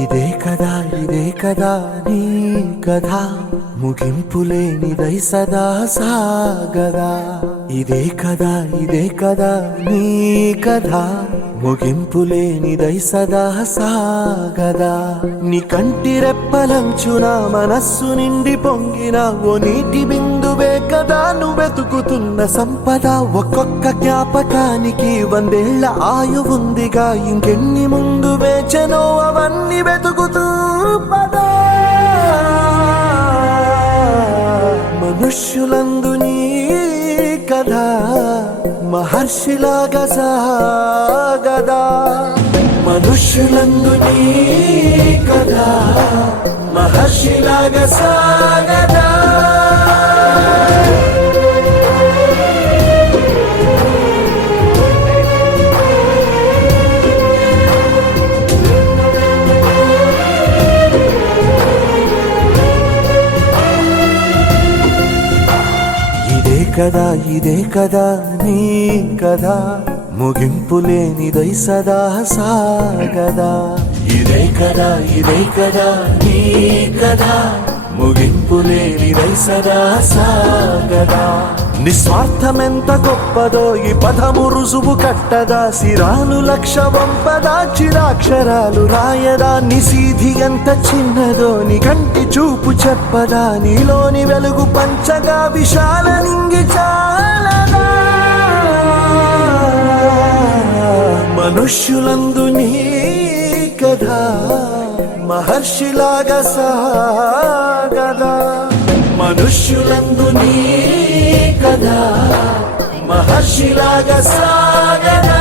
ఇదే కదా నీ కథ ముగింపులేనిదై సదా సాగదా. ఇదే కదా నీ కథ ముగింపులేనిదై సదా సాగదా. నీ కంటి రెప్పలంచున మనస్సు నిండి పొంగిన ఓ నీటి బిందువే కదా నువ్వెతుకుతున్న సంపద. ఒక్కొక్క జ్ఞాపకానికి 100 ఏళ్ల ఆయువుందిగా, ఇంకెన్ని ముందు వేచనో అవన్నీ వెతుకుతూ పదా. మనుష్యులందు నీ కథ మహర్షిలాగా సాగదా. మనుష్యులందు నీ కథ మహర్షిలాగా సాగదా. ఇదే కదా నీ కథ ముగింపులేనిదై సదా సాగదా. ఇదే కదా నీ కథ ముగింపులేనిదై సదా సాగదా. నిస్వార్థమెంత గొప్పదో ఈ పదము రుజువు కట్టదా. సిరాలు లక్ష వంపదా, చిరాక్షరాలు రాయదా. నిశీధి ఎంత చిన్నదో నీ కంటి చూపు చెప్పదా. నీలోని వెలుగు పంచగా విశాల నింగి చాలదా. మనుష్యులందు నీ కథ మహర్షిలాగా సాగదా. మనుష్యులందు నీ కథ మహర్షిలాగా సాగదా.